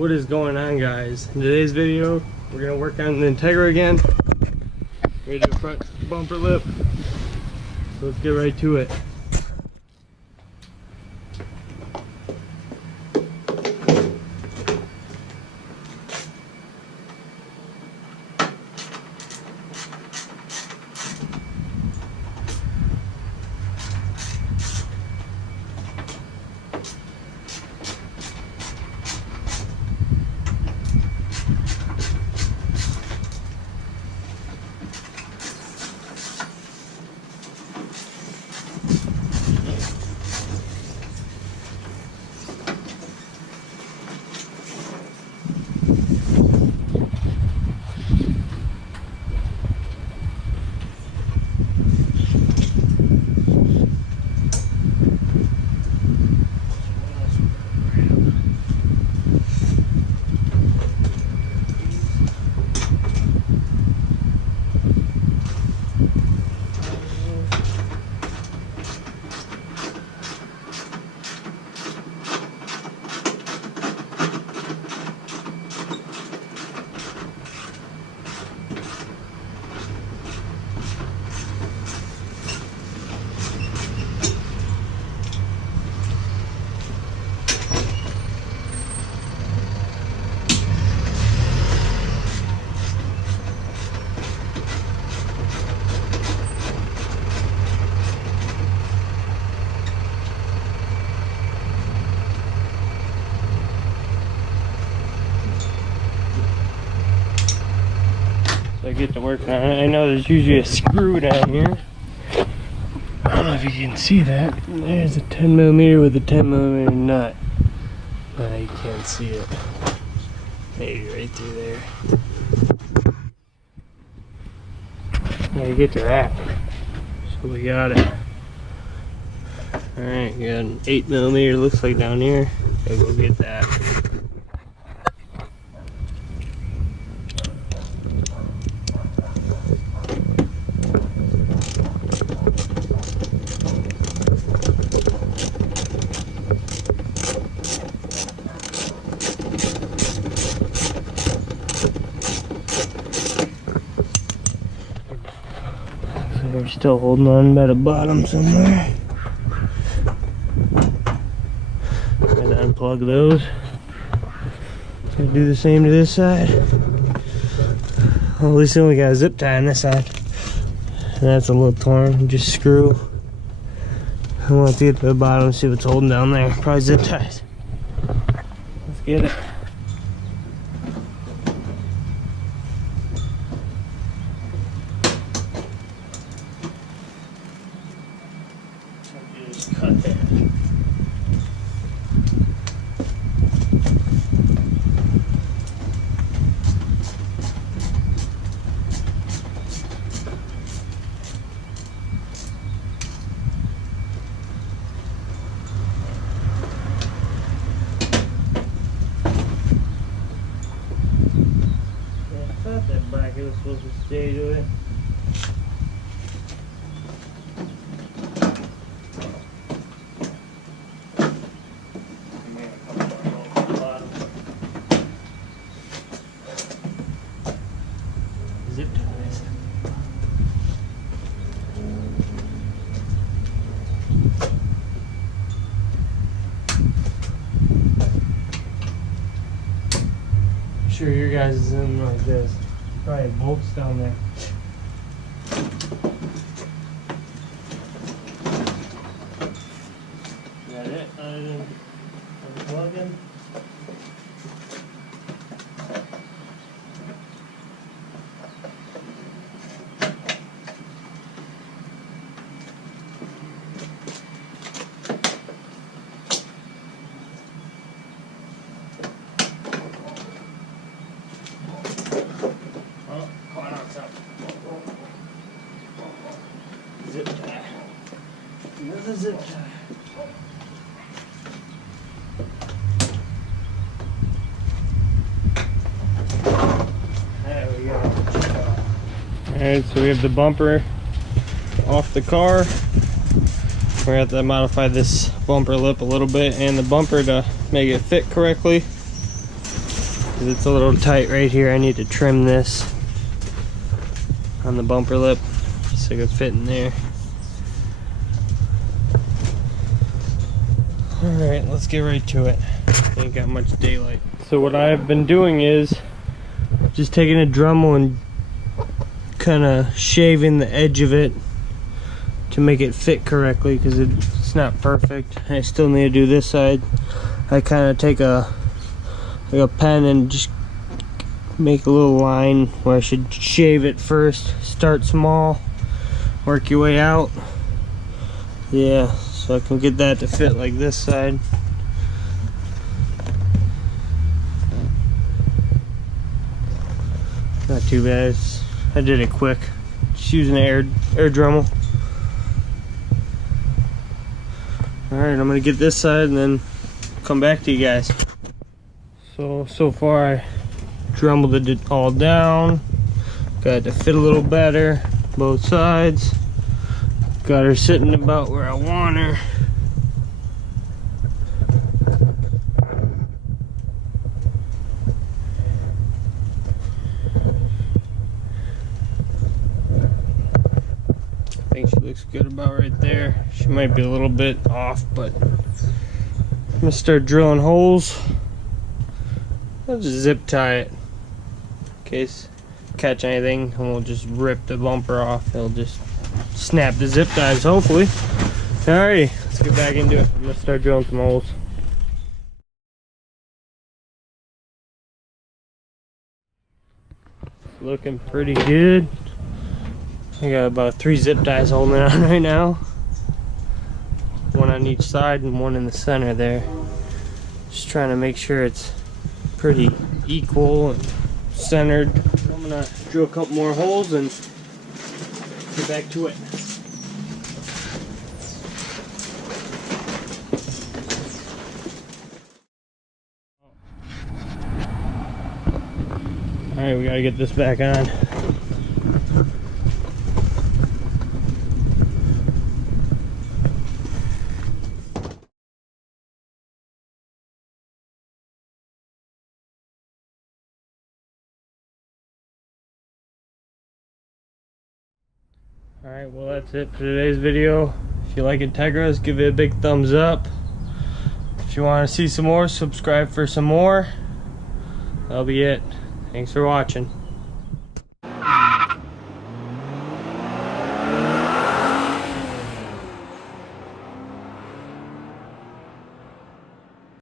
What is going on, guys? In today's video we're gonna work on the Integra again. We're gonna do a front bumper lip, so let's get right to it. I get to work on it. I know there's usually a screw down here. I don't know if you can see that. There's a 10mm with a 10mm nut, but you can't see it. Maybe right through there. Gotta get to that. So we got it. Alright, got an 8mm, looks like down here. Gotta go get that. They're still holding on by the bottom somewhere. Gotta unplug those. Gotta do the same to this side. Well, at least we only got a zip tie on this side. And that's a little torn. Just screw. I want to get to the bottom and see what's holding down there. Probably zip ties. Let's get it. Cut that. I thought that bracket was supposed to stay to it. Zip ties. I'm sure your guys is in like this. Probably bolts down there. Got it? Other than unplugging. Zip tie. Another zip tie. There we go. Alright, so we have the bumper off the car. We're going to have to modify this bumper lip a little bit and the bumper to make it fit correctly. because it's a little tight right here. I need to trim this on the bumper lip so it can fit in there. Alright, let's get right to it. Ain't got much daylight. So what I've been doing is just taking a Dremel and kind of shaving the edge of it to make it fit correctly, because it's not perfect. I still need to do this side. I kind of take a pen and just make a little line where I should shave it first. Start small, work your way out. Yeah, so I can get that to fit like this side. Not too bad. I did it quick, just using an air Dremel. Alright, I'm gonna get this side and then come back to you guys. So far I Dremeled it all down. Got it to fit a little better, both sides. Got her sitting about where I want her. I think she looks good about right there. She might be a little bit off, but I'm gonna start drilling holes. I'll just zip tie it in case catch anything, and we'll just rip the bumper off. It'll just snap the zip ties, hopefully. Alrighty, let's get back into it. I'm gonna start drilling some holes. Looking pretty good. I got about 3 zip ties holding it on right now. One on each side and one in the center there. Just trying to make sure it's pretty equal and centered. I'm gonna drill a couple more holes and get back to it. Alright, we gotta get this back on. Alright, well that's it for today's video. If you like Integras, give it a big thumbs up. If you want to see some more, subscribe for some more. That'll be it. Thanks for watching.